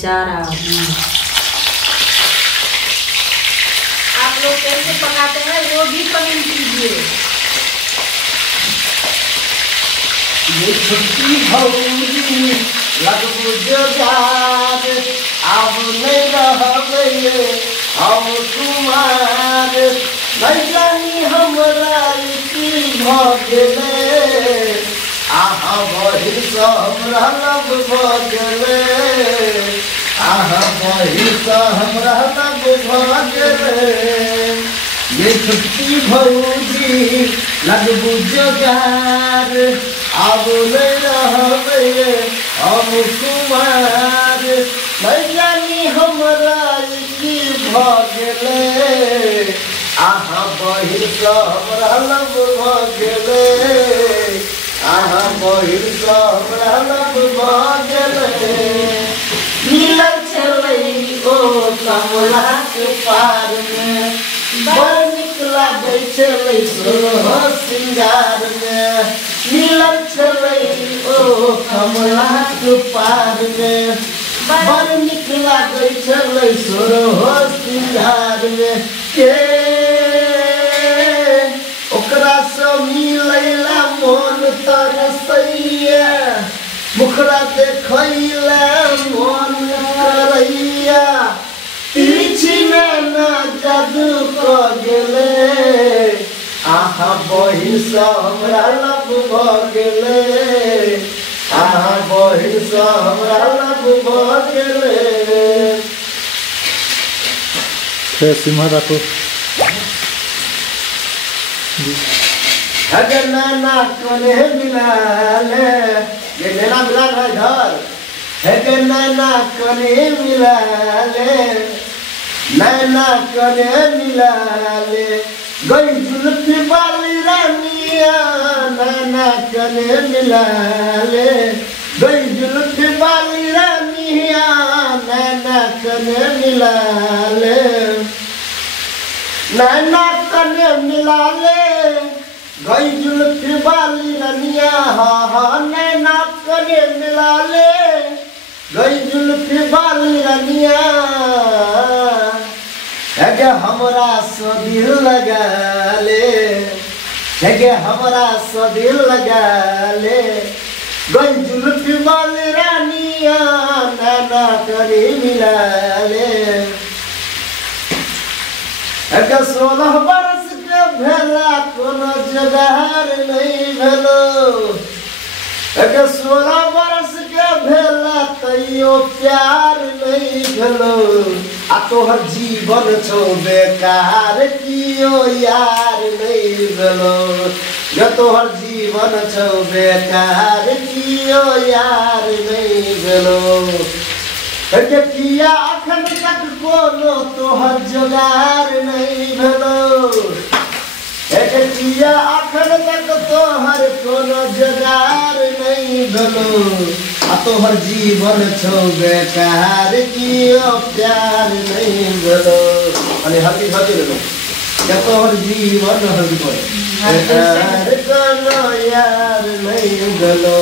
जा रहा हूँ। आप लोग कैसे पकाते हैं वो भी कमेंट कीजिए। ये छुट्टी भौजी लगबू जोगार, अब नहीं रहबे हम कुमार, नहीं जानी हमरा की भ गेले, आहा बहिर से हमरा लब भ गेले, आहा बहिर से हमरा लब भ गेले। ये छुट्टी भौजी लगबू जोगार, अब नहीं रहबे हम कुमार, नहीं जानी हमरा की भ गेले, आहा बहिर से हमरा लब भ गेले, आहा बहिर से हमरा लब भ गेले। मिलल छलै ओ कमला के पार में, बड़ नीक लागै छलै सोलह श्रृंगार में, मिलल छलै ओ कमला के पार में, बड़ नीक लागै छलै सोलह श्रृंगार में। के ओकरा से मिलैला मोन तरसैया, मुखरा देखैला मन करैया, तिरछी नैना जादू क गेले, आहा बहिर से हमरा लब भ गेले, आहा बहिर से हमरा लब भ गेले। सिम्हा रखो। अगर नैना कने मिलाले, ये नैना मिला रहा इधर, अगर नैना कने मिलाले, नैना कने मिलाले, गई जुल्फी वाली रानिया, नैना कने मिलाले, गई जुल्फी वाली रानिया, नैना कने मिलाले, नैना कने मिलाले, गई जुल्फी वाली रानिया, हाँ हाँ नैना कने मिलाले, गई जुल्फी वाली रानिया। है हमरा से दिल लगा ले, है हमरा से दिल लगा ले, गई जुल्फी वाली रानिया, नैना कने मिलाले। है 16 बरस के भेला कोनो जोगार नहीं भेलो, है 16 बरस के भेला तैयो प्यार नहीं भेलो, आ तोहर जीवन छौ बेकार कियो यार नहीं भेलो, ग तोहर जीवन छौ बेकार कियो यार नहीं भेलो। किया अखन तक कोनो तोहर जोगार नहीं भेलो, किया अखन तक तोहर कोनो जोगार नहीं भेलो, आ तोहर जीवन छौ बेकार कियो प्यार नहीं भेलो। अरे हल्दी हल्दी ले लो, क्या तोहर जीवन हल्दी बेकार कोनो यार नहीं भेलो।